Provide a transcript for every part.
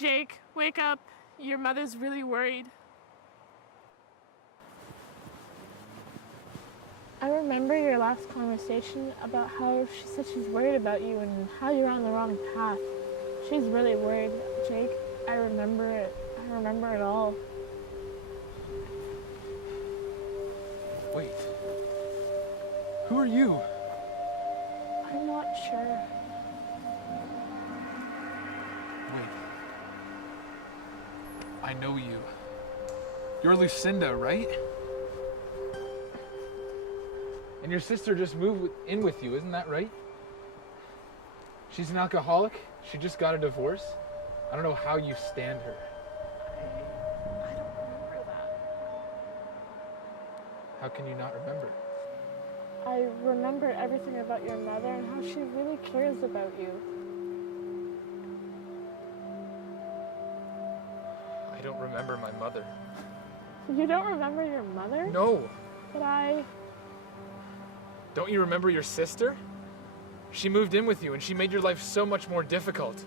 Jake, wake up. Your mother's really worried. I remember your last conversation about how she said she's worried about you and how you're on the wrong path. She's really worried, Jake. I remember it. I remember it all. Wait. Who are you? I'm not sure. Wait. I know you. You're Lucinda, right? And your sister just moved in with you, isn't that right? She's an alcoholic. She just got a divorce. I don't know how you stand her. I don't remember that. How can you not remember? I remember everything about your mother and how she really cares about you. I don't remember my mother. You don't remember your mother? No. But I... Don't you remember your sister? She moved in with you and she made your life so much more difficult.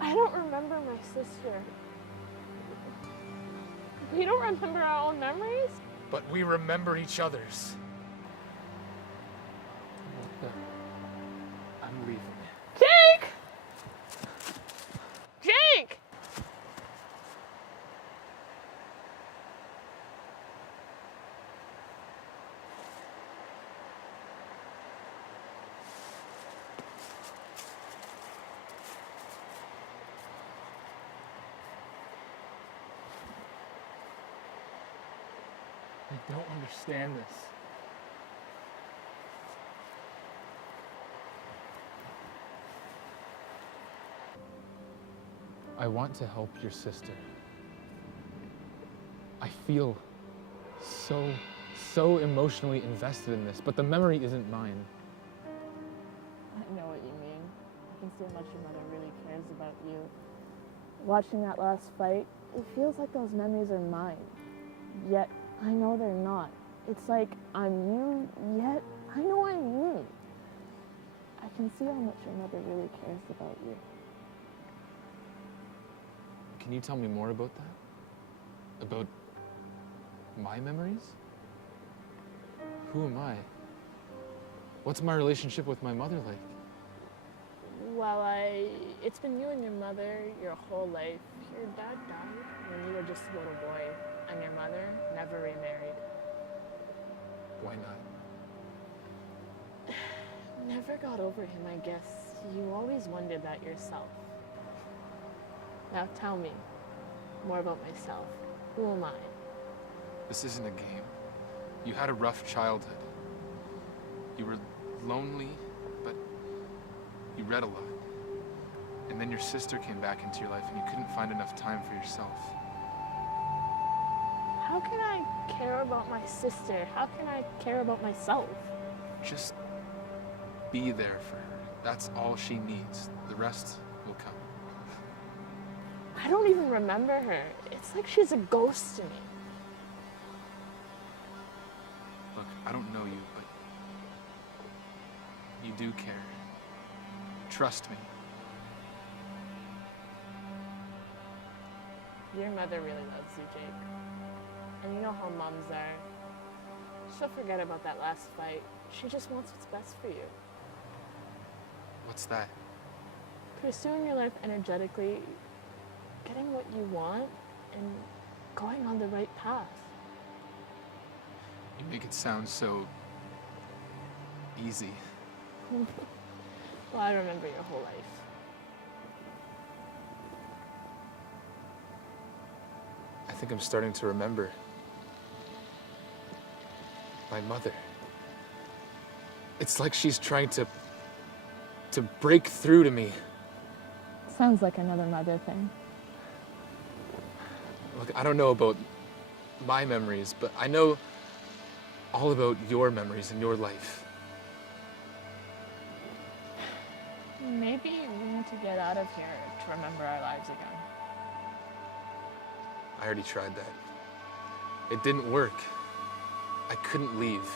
I don't remember my sister. We don't remember our own memories? But we remember each other's. I'm leaving. Jake! Jake! I don't understand this. I want to help your sister. I feel so emotionally invested in this, but the memory isn't mine. I know what you mean. I can see how much your mother really cares about you. Watching that last fight, it feels like those memories are mine. Yet, I know they're not. It's like I'm you, yet I know I'm you. I can see how much your mother really cares about you. Can you tell me more about that? About my memories? Who am I? What's my relationship with my mother like? Well, it's been you and your mother your whole life. Your dad died when you were just a little boy, and your mother never remarried. Why not? Never got over him, I guess. You always wondered that yourself. Now tell me more about myself. Who am I? This isn't a game. You had a rough childhood. You were lonely, but you read a lot. And then your sister came back into your life and you couldn't find enough time for yourself. How can I care about my sister? How can I care about myself? Just be there for her. That's all she needs. The rest will come. I don't even remember her. It's like she's a ghost to me. Look, I don't know you, but you do care. Trust me. Your mother really loves you, Jake. And you know how moms are. She'll forget about that last fight. She just wants what's best for you. What's that? Pursuing your life energetically, getting what you want, and going on the right path. You make it sound so easy. Well, I remember your whole life. I think I'm starting to remember my mother. It's like she's trying to break through to me. Sounds like another mother thing. Look, I don't know about my memories, but I know all about your memories and your life. Maybe we need to get out of here to remember our lives again. I already tried that. It didn't work. I couldn't leave.